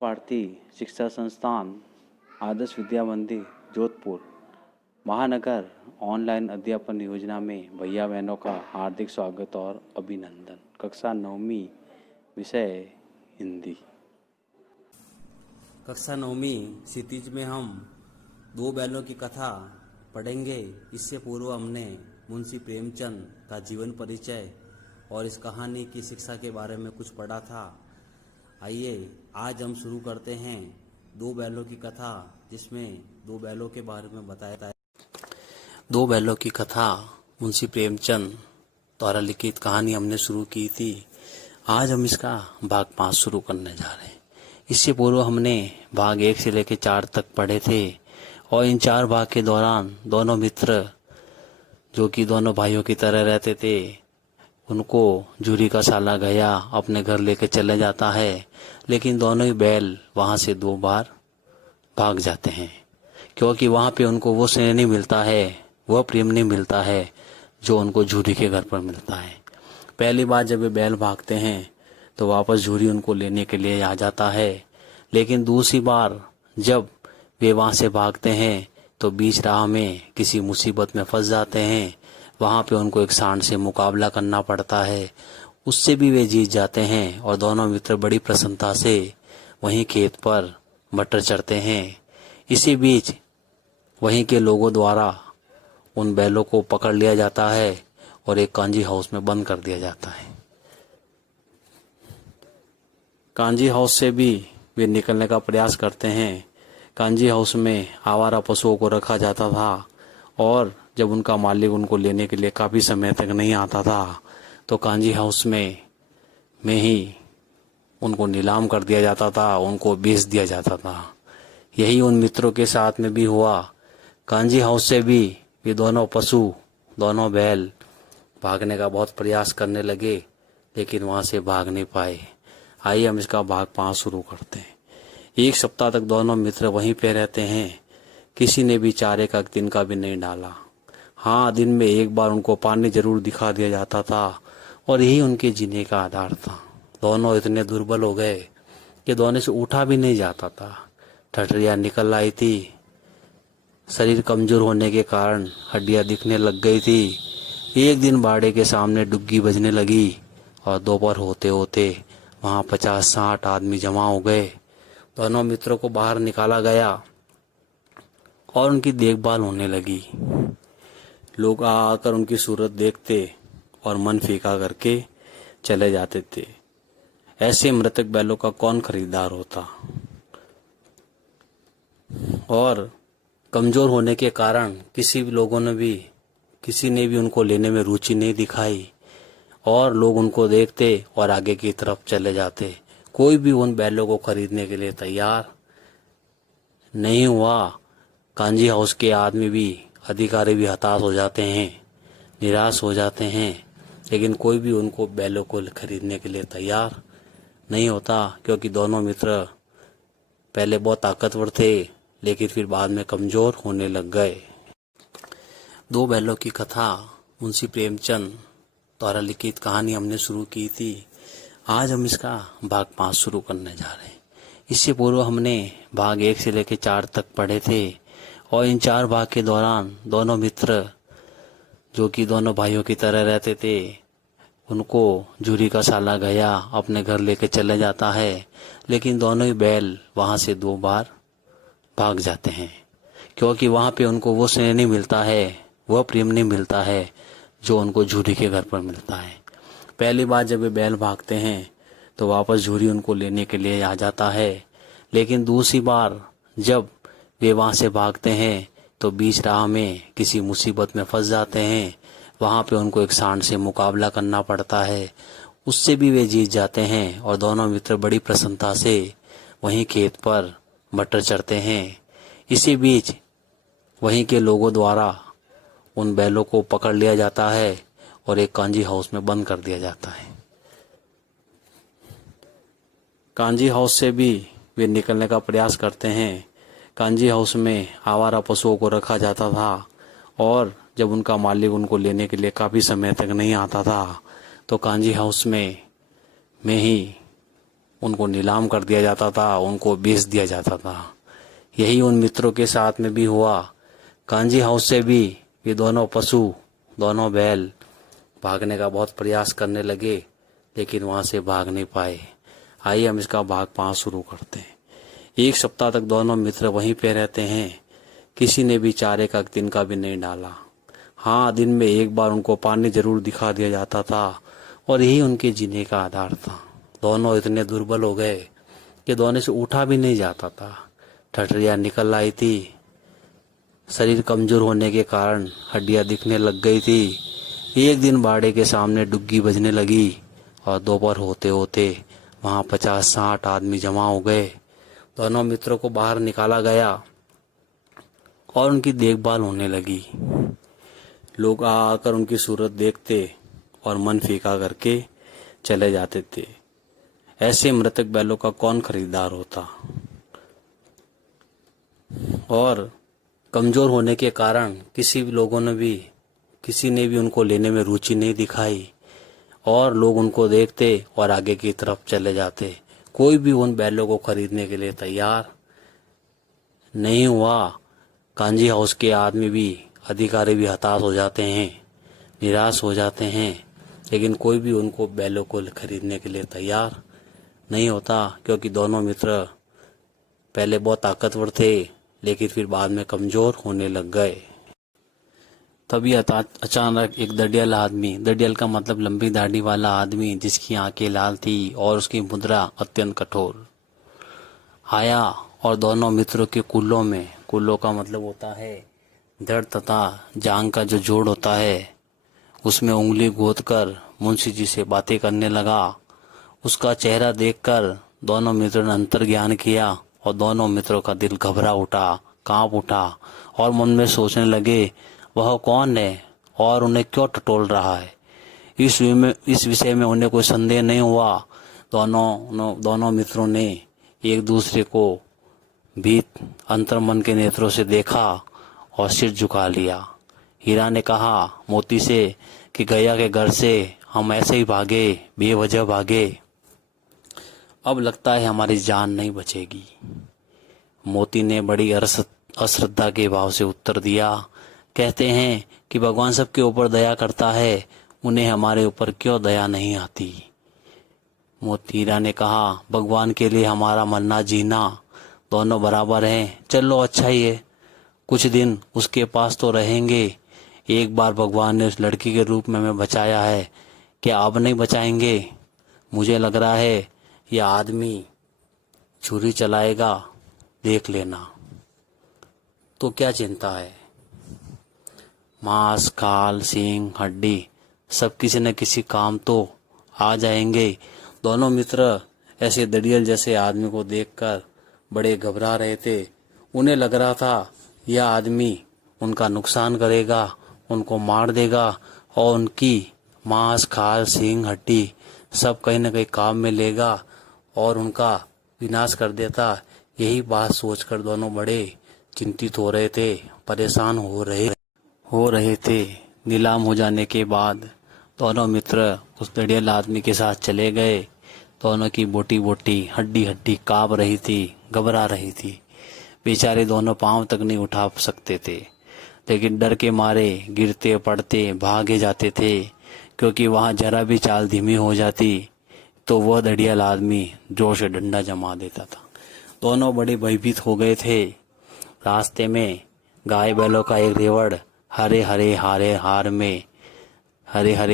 भारतीय शिक्षा संस्थान आदर्श विद्या मंदिर जोधपुर महानगर ऑनलाइन अध्यापन योजना में भैया बहनों का हार्दिक स्वागत और अभिनंदन। कक्षा 9वीं, विषय हिंदी। कक्षा 9वीं क्षितिज में हम दो बैलों की कथा पढ़ेंगे। इससे पूर्व हमने मुंशी प्रेमचंद का जीवन परिचय और इस कहानी की शिक्षा के बारे में कुछ पढ़ा था। आइए आज हम शुरू करते हैं दो बैलों की कथा, जिसमें दो बैलों के बारे में बताया था। दो बैलों की कथा मुंशी प्रेमचंद द्वारा लिखित कहानी हमने शुरू की थी। आज हम इसका भाग 5 शुरू करने जा रहे हैं। इससे पूर्व हमने भाग 1 से लेकर 4 तक पढ़े थे और इन 4 भाग के दौरान दोनों मित्र जो कि दोनों भाइयों की तरह रहते थे, उनको झूरी का साला गया अपने घर लेके चले जाता है, लेकिन दोनों ही बैल वहां से 2 बार भाग जाते हैं, क्योंकि वहां पे उनको वो स्नेह नहीं मिलता है, वह प्रेम नहीं मिलता है जो उनको झूरी के घर पर मिलता है। पहली बार जब वे बैल भागते हैं तो वापस झूरी उनको लेने के लिए आ जाता है, लेकिन दूसरी बार जब वे वहां से भागते हैं तो बीच राह में किसी मुसीबत में फंस जाते हैं। वहां पे उनको एक सांड से मुकाबला करना पड़ता है, उससे भी वे जीत जाते हैं और दोनों मित्र बड़ी प्रसन्नता से वहीं खेत पर मटर चढ़ते हैं। इसी बीच वहीं के लोगों द्वारा उन बैलों को पकड़ लिया जाता है और एक कांजी हाउस में बंद कर दिया जाता है। कांजी हाउस से भी वे निकलने का प्रयास करते हैं। कांजी हाउस में आवारा पशुओं को रखा जाता था और जब उनका मालिक उनको लेने के लिए काफी समय तक नहीं आता था तो कांजी हाउस में ही उनको नीलाम कर दिया जाता था, उनको बेच दिया जाता था। यही उन मित्रों के साथ में भी हुआ। कांजी हाउस से भी ये दोनों पशु, दोनों बैल भागने का बहुत प्रयास करने लगे, लेकिन वहां से भाग नहीं पाए। आइए हम इसका भाग 5 शुरू करते हैं। 1 सप्ताह तक दोनों मित्र वहीं पे रहते हैं। किसी ने भी चारे का तिनका भी नहीं डाला। हाँ, दिन में एक बार उनको पानी जरूर दिखा दिया जाता था और यही उनके जीने का आधार था। दोनों इतने दुर्बल हो गए कि दोनों से उठा भी नहीं जाता था। ठठरियां निकल आई थी, शरीर कमजोर होने के कारण हड्डियां दिखने लग गई थी। एक दिन बाड़े के सामने डुग्गी बजने लगी और दोपहर होते होते वहां 50-60 आदमी जमा हो गए। दोनों मित्रों को बाहर निकाला गया और उनकी देखभाल होने लगी। लोग आकर उनकी सूरत देखते और मन फीका करके चले जाते थे। ऐसे मृतक बैलों का कौन खरीदार होता। और कमजोर होने के कारण किसी ने भी उनको लेने में रुचि नहीं दिखाई और लोग उनको देखते और आगे की तरफ चले जाते। कोई भी उन बैलों को खरीदने के लिए तैयार नहीं हुआ। कांजी हाउस के आदमी भी, अधिकारी भी हताश हो जाते हैं, निराश हो जाते हैं, लेकिन कोई भी उनको बैलों को खरीदने के लिए तैयार नहीं होता, क्योंकि दोनों मित्र पहले बहुत ताकतवर थे लेकिन फिर बाद में कमजोर होने लग गए। दो बैलों की कथा मुंशी प्रेमचंद द्वारा लिखित कहानी हमने शुरू की थी। आज हम इसका भाग 5 शुरू करने जा रहे हैं। इससे पूर्व हमने भाग 1 से लेकर 4 तक पढ़े थे और इन 4 भाग के दौरान दोनों मित्र जो कि दोनों भाइयों की तरह रहते थे, उनको झूरी का साला गया अपने घर लेके चले जाता है, लेकिन दोनों ही बैल वहां से 2 बार भाग जाते हैं, क्योंकि वहां पे उनको वो स्नेह नहीं मिलता है, वह प्रेम नहीं मिलता है जो उनको झूरी के घर पर मिलता है। पहली बार जब वे बैल भागते हैं तो वापस झूरी उनको लेने के लिए आ जाता है, लेकिन दूसरी बार जब वे वहां से भागते हैं तो बीच राह में किसी मुसीबत में फंस जाते हैं। वहां पे उनको एक सांड से मुकाबला करना पड़ता है, उससे भी वे जीत जाते हैं और दोनों मित्र बड़ी प्रसन्नता से वहीं खेत पर मटर चढ़ते हैं। इसी बीच वहीं के लोगों द्वारा उन बैलों को पकड़ लिया जाता है और एक कांजी हाउस में बंद कर दिया जाता है। कांजी हाउस से भी वे निकलने का प्रयास करते हैं। कांजी हाउस में आवारा पशुओं को रखा जाता था और जब उनका मालिक उनको लेने के लिए काफी समय तक नहीं आता था तो कांजी हाउस में ही उनको नीलाम कर दिया जाता था, उनको बेच दिया जाता था। यही उन मित्रों के साथ में भी हुआ। कांजी हाउस से भी ये दोनों पशु, दोनों बैल भागने का बहुत प्रयास करने लगे, लेकिन वहां से भाग नहीं पाए। आइए हम इसका भाग 5 शुरू करते हैं। एक सप्ताह तक दोनों मित्र वहीं पे रहते हैं। किसी ने भी चारे का तिनका भी नहीं डाला। हाँ, दिन में एक बार उनको पानी जरूर दिखा दिया जाता था और यही उनके जीने का आधार था। दोनों इतने दुर्बल हो गए कि दोनों से उठा भी नहीं जाता था। ठठरियाँ निकल आई थी। शरीर कमजोर होने के कारण हड्डियां दिखने लग गई थी। एक दिन बाड़े के सामने डुग्गी बजने लगी और दोपहर होते होते वहां 50-60 आदमी जमा हो गए। दोनों मित्रों को बाहर निकाला गया और उनकी देखभाल होने लगी। लोग आकर उनकी सूरत देखते और मन फीका करके चले जाते थे। ऐसे मृतक बैलों का कौन खरीदार होता। और कमजोर होने के कारण किसी ने भी उनको लेने में रुचि नहीं दिखाई और लोग उनको देखते और आगे की तरफ चले जाते। कोई भी उन बैलों को खरीदने के लिए तैयार नहीं हुआ। कांजी हाउस के अधिकारी भी हताश हो जाते हैं, निराश हो जाते हैं, लेकिन कोई भी उनको बैलों को खरीदने के लिए तैयार नहीं होता, क्योंकि दोनों मित्र पहले बहुत ताकतवर थे, लेकिन फिर बाद में कमजोर होने लग गए। तभी अचानक एक दड़ियल का मतलब लंबी दाढ़ी वाला आदमी जिसकी आंखें लाल थी और उसकी मुद्रा अत्यंत कठोर, आया और दोनों मित्रों के कुल्लों का मतलब होता है धड़ तथा जांग का जो जोड़ होता है, उसमें उंगली गोदकर मुंशी जी से बातें करने लगा। उसका चेहरा देखकर दोनों मित्रों ने अंतर्ज्ञान किया और दोनों मित्रों का दिल घबरा उठा, कांप उठा और मन में सोचने लगे वह कौन है और उन्हें क्यों टटोल रहा है। इस विषय में उन्हें कोई संदेह नहीं हुआ। दोनों मित्रों ने एक दूसरे को भीत अंतर्मन के नेत्रों से देखा और सिर झुका लिया। हीरा ने कहा मोती से कि गया के घर से हम ऐसे ही भागे, बेवजह भागे, अब लगता है हमारी जान नहीं बचेगी। मोती ने बड़ी अश्रद्धा के भाव से उत्तर दिया, कहते हैं कि भगवान सबके ऊपर दया करता है, उन्हें हमारे ऊपर क्यों दया नहीं आती। मोतीरा ने कहा भगवान के लिए हमारा मरना जीना दोनों बराबर हैं। चलो अच्छा ही है, कुछ दिन उसके पास तो रहेंगे। एक बार भगवान ने उस लड़की के रूप में हमें बचाया है, क्या अब नहीं बचाएंगे। मुझे लग रहा है यह आदमी छुरी चलाएगा, देख लेना। तो क्या चिंता है, मांस, खाल, सींग, हड्डी सब किसी न किसी काम तो आ जाएंगे। दोनों मित्र ऐसे दड़ियल जैसे आदमी को देखकर बड़े घबरा रहे थे। उन्हें लग रहा था यह आदमी उनका नुकसान करेगा, उनको मार देगा और उनकी मांस, खाल, सींग, हड्डी सब कहीं न कहीं काम में लेगा और उनका विनाश कर देता। यही बात सोचकर दोनों बड़े चिंतित हो रहे थे, परेशान हो रहे थे। नीलाम हो जाने के बाद दोनों मित्र उस दड़ियल आदमी के साथ चले गए। दोनों की बोटी हड्डी कांप रही थी, घबरा रही थी। बेचारे दोनों पांव तक नहीं उठा सकते थे, लेकिन डर के मारे गिरते पड़ते भागे जाते थे, क्योंकि वहां जरा भी चाल धीमी हो जाती तो वह दड़ियल आदमी जोर से डंडा जमा देता था। दोनों बड़े भयभीत हो गए थे। रास्ते में गाय बैलों का एक रेवड़ हरे हरे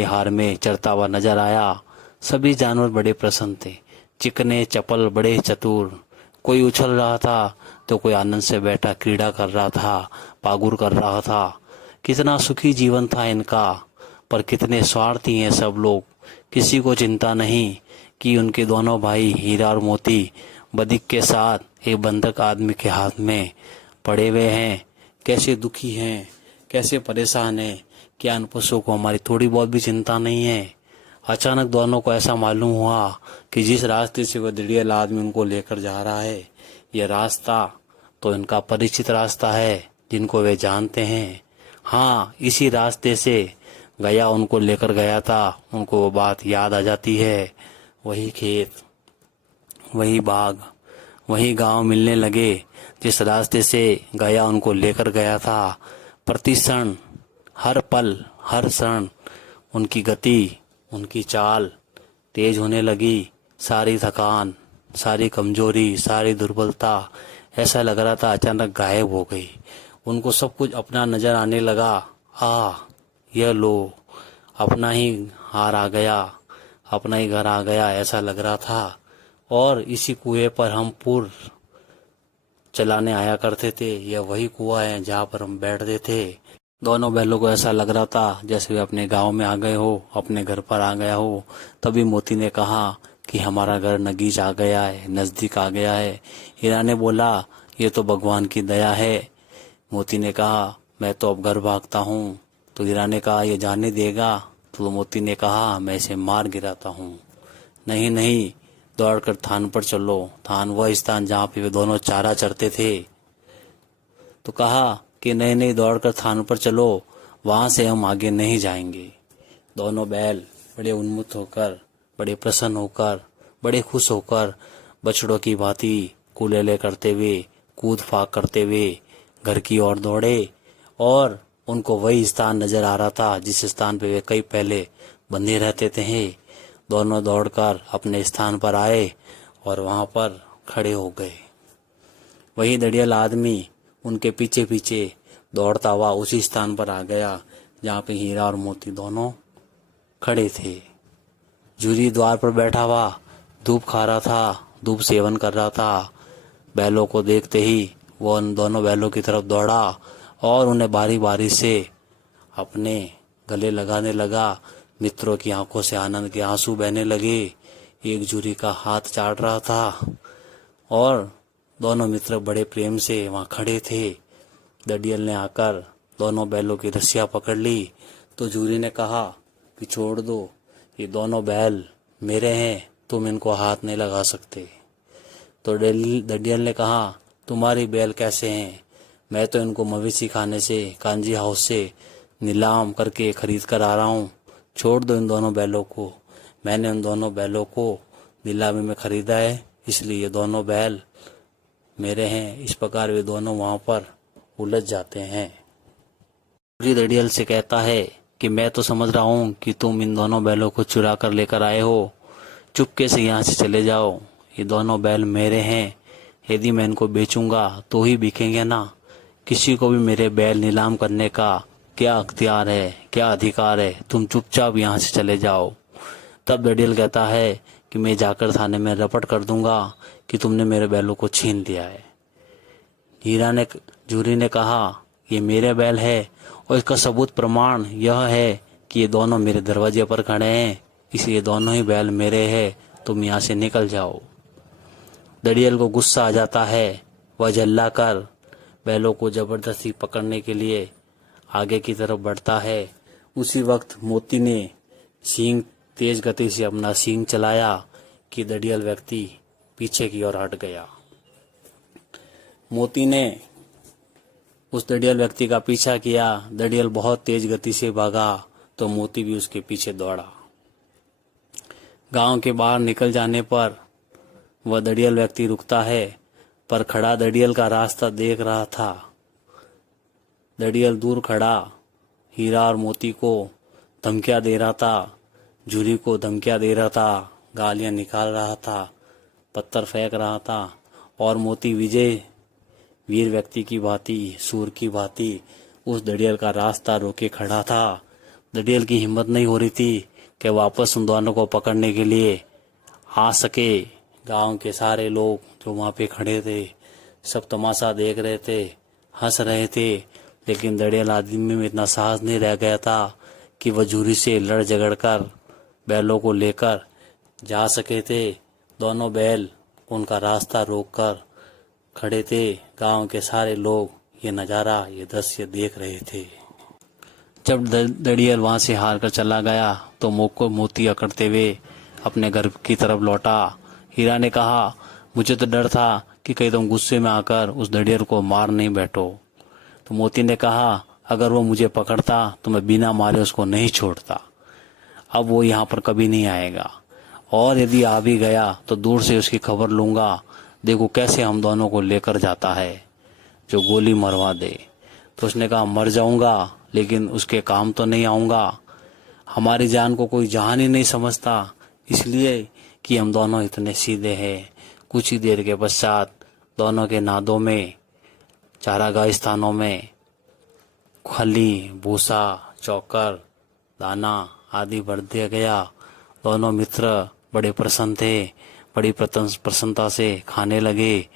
हार में चरता हुआ नजर आया। सभी जानवर बड़े प्रसन्न थे, चिकने चपल, बड़े चतुर। कोई उछल रहा था तो कोई आनंद से बैठा क्रीड़ा कर रहा था, पागुर कर रहा था। कितना सुखी जीवन था इनका, पर कितने स्वार्थी हैं सब लोग। किसी को चिंता नहीं कि उनके दोनों भाई हीरा और मोती बदिक के साथ एक बंधक आदमी के हाथ में पड़े हुए हैं। कैसे दुखी हैं, कैसे परेशान हैं। क्या उन पशुओं को हमारी थोड़ी बहुत भी चिंता नहीं है। अचानक दोनों को ऐसा मालूम हुआ कि जिस रास्ते से वह दड़ियल आदमी उनको लेकर जा रहा है, यह रास्ता तो इनका परिचित रास्ता है, जिनको वे जानते हैं। हाँ, इसी रास्ते से गया उनको लेकर गया था। उनको वो बात याद आ जाती है। वही खेत, वही बाग, वही गांव मिलने लगे जिस रास्ते से गया उनको लेकर गया था। प्रति क्षण, हर पल, हर क्षण उनकी गति, उनकी चाल तेज होने लगी। सारी थकान, सारी कमजोरी, सारी दुर्बलता ऐसा लग रहा था अचानक गायब हो गई। उनको सब कुछ अपना नजर आने लगा। यह लो, अपना ही हार आ गया, अपना ही घर आ गया ऐसा लग रहा था। और इसी कुएं पर हम पूर्व चलाने आया करते थे। यह वही कुआं है जहाँ पर हम बैठते थे। दोनों बैलों को ऐसा लग रहा था जैसे वे अपने गांव में आ गए हो, अपने घर पर आ गया हो। तभी मोती ने कहा कि हमारा घर नगीच आ गया है, नजदीक आ गया है। हीरा ने बोला ये तो भगवान की दया है। मोती ने कहा मैं तो अब घर भागता हूँ। तो हीरा ने कहा ये जाने देगा? तो मोती ने कहा मैं इसे मार गिराता हूँ। नहीं नहीं, दौड़कर थान पर चलो। थान वह स्थान जहाँ पे वे दोनों चारा चरते थे। तो कहा कि नहीं नहीं, दौड़कर थान पर चलो, वहां से हम आगे नहीं जाएंगे। दोनों बैल बड़े उन्मुख होकर, बड़े प्रसन्न होकर, बड़े खुश होकर बछड़ों की भांति कुलेले करते हुए, कूद फाक करते हुए घर की ओर दौड़े। और उनको वही स्थान नजर आ रहा था जिस स्थान पे वे कई पहले बंधे रहते थे। दोनों दौड़कर अपने स्थान पर आए और वहां पर खड़े हो गए। वही दड़ियल आदमी उनके पीछे पीछे दौड़ता हुआ उसी स्थान पर आ गया जहाँ पे हीरा और मोती दोनों खड़े थे। जूरी द्वार पर बैठा हुआ धूप खा रहा था, धूप सेवन कर रहा था। बैलों को देखते ही वो उन दोनों बैलों की तरफ दौड़ा और उन्हें बारी बारी से अपने गले लगाने लगा। मित्रों की आंखों से आनंद के आंसू बहने लगे। एक जूरी का हाथ चाट रहा था और दोनों मित्र बड़े प्रेम से वहां खड़े थे। दड़ियल ने आकर दोनों बैलों की रस्सियां पकड़ ली। तो जूरी ने कहा कि छोड़ दो, ये दोनों बैल मेरे हैं, तुम इनको हाथ नहीं लगा सकते। तो दड़ियल ने कहा तुम्हारी बैल कैसे हैं? मैं तो इनको मवेशी खाने से, कांजी हाउस से नीलाम करके खरीद कर आ रहा हूँ। छोड़ दो इन दोनों बैलों को। मैंने उन दोनों बैलों को नीलामी में खरीदा है, इसलिए ये दोनों बैल मेरे हैं। इस प्रकार वे दोनों वहां पर उलझ जाते हैं। दड़ियल से कहता है कि मैं तो समझ रहा हूँ कि तुम इन दोनों बैलों को चुरा कर लेकर आए हो। चुपके से यहाँ से चले जाओ, ये दोनों बैल मेरे हैं। यदि मैं इनको बेचूंगा तो ही बिकेंगे ना। किसी को भी मेरे बैल नीलाम करने का क्या अख्तियार है, क्या अधिकार है? तुम चुपचाप यहाँ से चले जाओ। तब दड़ियल कहता है कि मैं जाकर थाने में रपट कर दूंगा कि तुमने मेरे बैलों को छीन लिया है। जूरी ने कहा ये मेरे बैल है और इसका सबूत प्रमाण यह है कि ये दोनों मेरे दरवाजे पर खड़े हैं, इसलिए दोनों ही बैल मेरे हैं। तुम यहाँ से निकल जाओ। दड़ियल को गुस्सा आ जाता है। वह जल्ला कर बैलों को जबरदस्ती पकड़ने के लिए आगे की तरफ बढ़ता है। उसी वक्त मोती ने सींग तेज गति से अपना सींग चलाया कि दड़ियल व्यक्ति पीछे की ओर हट गया। मोती ने उस दड़ियल व्यक्ति का पीछा किया। दड़ियल बहुत तेज गति से भागा तो मोती भी उसके पीछे दौड़ा। गांव के बाहर निकल जाने पर वह दड़ियल व्यक्ति रुकता है, पर खड़ा दड़ियल का रास्ता देख रहा था। दड़ियल दूर खड़ा हीरा और मोती को धमकियां दे रहा था, जूरी को धमकियां दे रहा था, गालियां निकाल रहा था, पत्थर फेंक रहा था। और मोती विजय वीर व्यक्ति की भांति, सूर की भांति उस दड़ियल का रास्ता रोके खड़ा था। दड़ियल की हिम्मत नहीं हो रही थी कि वापस उन दोनों को पकड़ने के लिए आ सके। गांव के सारे लोग जो वहां पे खड़े थे सब तमाशा देख रहे थे, हंस रहे थे, लेकिन दड़ियल आदमी में इतना साहस नहीं रह गया था कि वह जूरी से लड़ झगड़ कर बैलों को लेकर जा सके थे। दोनों बैल उनका रास्ता रोककर खड़े थे। गांव के सारे लोग ये नज़ारा, ये दृश्य देख रहे थे। जब दड़ियल वहां से हार कर चला गया तो मोती अकड़ते हुए अपने घर की तरफ लौटा। हीरा ने कहा मुझे तो डर था कि कहीं तुम गुस्से में आकर उस दड़ियल को मार नहीं बैठो। तो मोती ने कहा अगर वो मुझे पकड़ता तो मैं बिना मारे उसको नहीं छोड़ता। अब वो यहाँ पर कभी नहीं आएगा और यदि आ भी गया तो दूर से उसकी खबर लूंगा, देखो कैसे हम दोनों को लेकर जाता है, जो गोली मरवा दे। तो उसने कहा मर जाऊंगा लेकिन उसके काम तो नहीं आऊंगा। हमारी जान को कोई जान ही नहीं समझता, इसलिए कि हम दोनों इतने सीधे हैं। कुछ ही देर के पश्चात दोनों के नादों में, चारागाह स्थानों में खली, भूसा, चौकर, दाना आदि भर दिया गया। दोनों मित्र बड़े प्रसन्न थे, बड़ी प्रसन्नता से खाने लगे।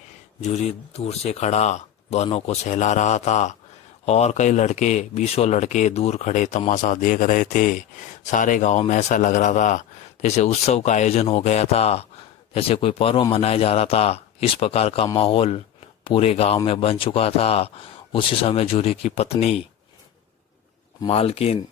जूरी दूर से खड़ा दोनों को सहला रहा था और कई लड़के, 20 लड़के दूर खड़े तमाशा देख रहे थे। सारे गांव में ऐसा लग रहा था जैसे उत्सव का आयोजन हो गया था, जैसे कोई पर्व मनाया जा रहा था। इस प्रकार का माहौल पूरे गांव में बन चुका था। उसी समय जूरी की पत्नी मालकिन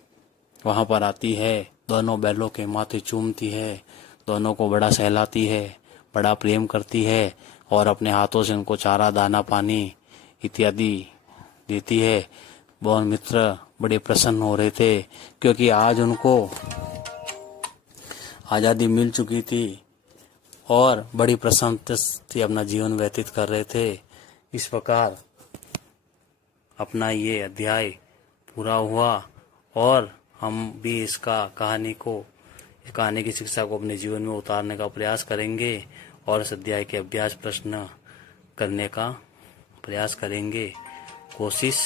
वहां पर आती है, दोनों बैलों के माथे चूमती है, दोनों को बड़ा सहलाती है, बड़ा प्रेम करती है और अपने हाथों से उनको चारा, दाना, पानी इत्यादि देती है। दोनों मित्र बड़े प्रसन्न हो रहे थे क्योंकि आज उनको आज़ादी मिल चुकी थी और बड़ी प्रसन्नता से अपना जीवन व्यतीत कर रहे थे। इस प्रकार अपना ये अध्याय पूरा हुआ और हम भी इसका कहानी की शिक्षा को अपने जीवन में उतारने का प्रयास करेंगे और इस अध्याय के अभ्यास प्रश्न करने का प्रयास करेंगे। कोशिश